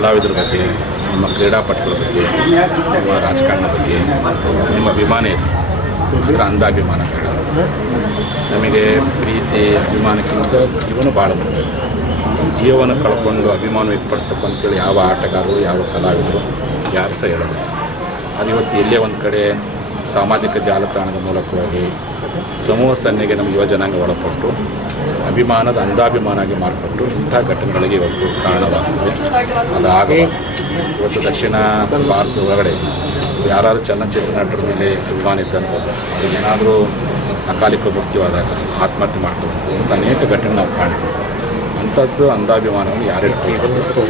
ಕಲಾವಿದರ ಬಗ್ಗೆ, ನಮ್ಮ ಕ್ರೀಡಾಪಟುಗಳ ಬಗ್ಗೆ, ನಮ್ಮ ರಾಜಕಾರಣ ಬಗ್ಗೆ, ನಿಮ್ಮ ಅಭಿಮಾನ ಇದೆ. ಅಂಧಾಭಿಮಾನ ನಮಗೆ ಪ್ರೀತಿ, ಅಭಿಮಾನಕ್ಕಿಂತ ಜೀವನ ಭಾಳ ಮುಖ್ಯ. ಜೀವನ ಕಳ್ಕೊಂಡು ಅಭಿಮಾನ ವ್ಯಕ್ತಪಡಿಸ್ಬೇಕು ಅಂತೇಳಿ ಯಾವ ಆಟಗಾರರು, ಯಾವ ಕಲಾವಿದರು, ಯಾರು ಸಹ ಹೇಳೋದು ಅದು ಇವತ್ತು ಎಲ್ಲೇ ಒಂದು ಕಡೆ ಸಾಮಾಜಿಕ ಜಾಲತಾಣದ ಮೂಲಕವಾಗಿ ಸಮೂಹ ಸನ್ನೆಗೆ ನಮ್ಮ ಯುವ ಜನಾಂಗ ಒಳಪಟ್ಟು, ಅಭಿಮಾನದ ಅಂಧಾಭಿಮಾನಾಗಿ ಮಾರ್ಪಟ್ಟು ಇಂಥ ಘಟನೆಗಳಿಗೆ ಇವತ್ತು ಕಾರಣವಾಗ್ತದೆ. ಅದಾಗಬಾರ್ದು. ಇವತ್ತು ದಕ್ಷಿಣ ಭಾರತದ ಒಳಗಡೆ ಯಾರಾದರೂ ಚಲನಚಿತ್ರ ನಟರ ಮೇಲೆ ಅಭಿಮಾನ ಇದ್ದಂಥದ್ದು ಏನಾದರೂ ಅಕಾಲಿಕ ಮೃತ್ಯುವಾದಾಗ ಆತ್ಮಹತ್ಯೆ ಅಂತ ಅನೇಕ ಘಟನೆ ನಾವು ಕಾಣ್ತೀವಿ. ಅಂಥದ್ದು ಅಂಧಾಭಿಮಾನವನ್ನು ಯಾರ್ಯಾರು ಕೈಗೊಳ್ಳಬೇಕು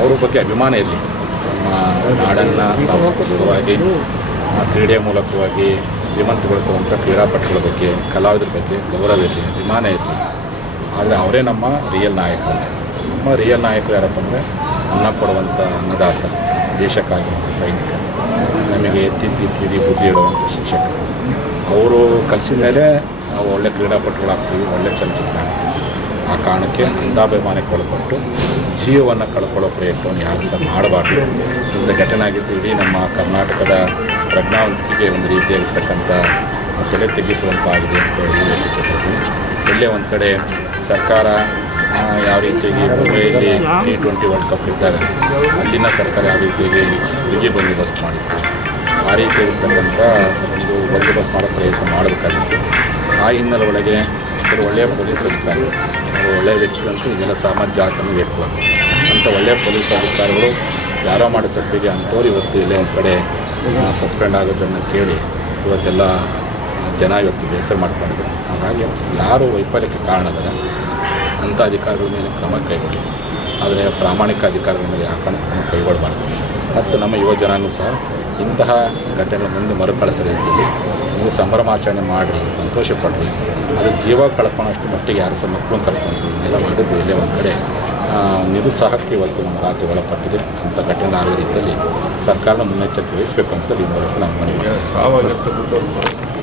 ಅವ್ರ ಬಗ್ಗೆ ಅಭಿಮಾನ ಇರಲಿ. ನಮ್ಮ ನಾಡನ್ನು ಸಾಂಸ್ಕೃತಿಕವಾಗಿ ಆ ಕ್ರೀಡೆ ಮೂಲಕವಾಗಿ ಶ್ರೀಮಂತಗೊಳಿಸುವಂಥ ಕ್ರೀಡಾಪಟುಗಳ ಬಗ್ಗೆ, ಕಲಾವಿದರ ಬಗ್ಗೆ ಗೌರವ ಇರಲಿ, ಅಭಿಮಾನ ಇರಲಿ. ಆದರೆ ಅವರೇ ನಮ್ಮ ರಿಯಲ್ ನಾಯಕರು. ನಮ್ಮ ರಿಯಲ್ ನಾಯಕರು ಯಾರಪ್ಪ ಅಂದರೆ ಅನ್ನ ಕೊಡುವಂಥ ಅನ್ನದಾತ ದೇಶಕ್ಕಾಗಿರುವಂಥ ಸೈನಿಕ. ನಮಗೆ ತಿದ್ದಿ ತಿದ್ದಿ ಬುದ್ಧಿ ಇಡುವಂಥ ಶಿಕ್ಷಕರು ಅವರು ಕಲಿಸಿದ ಮೇಲೆ ನಾವು ಒಳ್ಳೆ ಕ್ರೀಡಾಪಟುಗಳಾಗ್ತೀವಿ, ಒಳ್ಳೆ ಚಲನಚಿತ್ರ ಆ ಕಾರಣಕ್ಕೆ ಅಂಧಾಭಿಮಾನಕ್ಕೆ ಒಳಪಟ್ಟು ಜೀವವನ್ನು ಕಳ್ಕೊಳ್ಳೋ ಪ್ರಯತ್ನವನ್ನು ಯಾರು ಸಹ ಮಾಡಬಾರ್ದು. ಇಂಥ ಘಟನೆ ಆಗಿತ್ತು ಇಡೀ ನಮ್ಮ ಕರ್ನಾಟಕದ ಪ್ರಜ್ಞಾವಂತಿಕೆಗೆ ಒಂದು ರೀತಿಯಾಗಿರ್ತಕ್ಕಂಥ ತಲೆ ತೆಗೆಸುವಂತಾಗಿದೆ ಅಂತ ಹೇಳಿ ಯೋಚಿಸಿರ್ತೀನಿ ಇಲ್ಲೇ ಒಂದು ಕಡೆ ಸರ್ಕಾರ ಯಾವ ರೀತಿಯಾಗಿ ಮುಂಬೈಯಲ್ಲಿ ಟಿ ಟ್ವೆಂಟಿ ವರ್ಲ್ಡ್ ಕಪ್ ಇದ್ದಾಗ ಅಲ್ಲಿನ ಸರ್ಕಾರ ಯಾವ ರೀತಿಯಾಗಿ ಬಿಗಿ ಬಂದೋಬಸ್ತ್ ಮಾಡಿತ್ತು. ಆ ರೀತಿ ಇರ್ತಕ್ಕಂಥ ಒಂದು ಬಂದೋಬಸ್ತ್ ಮಾಡೋ ಪ್ರಯತ್ನ ಮಾಡಬೇಕಾಗಿತ್ತು. ಆ ಹಿನ್ನೆಲೆ ಒಳಗೆ ಕೆಲವು ಒಳ್ಳೆಯ ಪೊಲೀಸ್ ಅಧಿಕಾರಿ ಅವರು ಒಳ್ಳೆಯ ವ್ಯಕ್ತಿಗಳಂತೂ ಈಗೆಲ್ಲ ಸಾಮಾನ್ಯ ಜಾತನ ವ್ಯಕ್ತವಾಗಿದೆ ಅಂಥ ಒಳ್ಳೆಯ ಪೊಲೀಸ್ ಅಧಿಕಾರಿಗಳು ಯಾರೋ ಮಾಡೋ ತಪ್ಪಿಗೆ ಅಂಥವ್ರು ಇವತ್ತು ಇಲ್ಲೇ ಒಂದು ಕಡೆ ಸಸ್ಪೆಂಡ್ ಆಗೋದನ್ನು ಕೇಳಿ ಇವತ್ತೆಲ್ಲ ಜನ ಇವತ್ತು ಬೇಸರ ಮಾಡ್ಕೊಂಡಿದ್ರು ಹಾಗಾಗಿ ಯಾರು ವೈಫಲ್ಯಕ್ಕೆ ಕಾರಣದಲ್ಲ ಅಂಥ ಅಧಿಕಾರಿಗಳ ಮೇಲೆ ಕ್ರಮ ಕೈಗೊಳ್ಳಿ. ಆದರೆ ಪ್ರಾಮಾಣಿಕ ಅಧಿಕಾರಿಗಳ ಮೇಲೆ ಯಾವ ಕಾರಣ ಕ್ರಮ ಕೈಗೊಳ್ಳಬಾರ್ದು. ಮತ್ತು ನಮ್ಮ ಯುವ ಜನಾಂಗ ಸಹ ಇಂತಹ ಘಟನೆಗಳ ಮುಂದೆ ಮರುಕಳಿಸದ ರೀತಿಯಲ್ಲಿ ನೀವು ಸಂಭ್ರಮಾಚರಣೆ ಮಾಡಿ ಸಂತೋಷ ಪಡ್ರಿ. ಅದು ಜೀವ ಕಳ್ಕೊಳ್ಳೋಷ್ಟು ಮಟ್ಟಿಗೆ ಯಾರು ಸಹ ಮಕ್ಕಳನ್ನು ಕಳ್ಕೊಂಡು ಎಲ್ಲ ಮಾಡಿದ್ದು ಇಲ್ಲೇ ಒಂದು ಕಡೆ. ನಿರುತ್ಸಾಹಕ್ಕೆ ಇವತ್ತು ನಮ್ಮ ರಾಜ್ಯ ಒಳಪಟ್ಟಿದೆ ಅಂತ ಘಟನೆ ಆಗದ ರೀತಿಯಲ್ಲಿ ಸರ್ಕಾರದ ಮುನ್ನೆಚ್ಚರಿಕೆ ವಹಿಸಬೇಕು ಅಂತ ಈ ಮೂಲಕ ನಮ್ಮ ಮನವಿ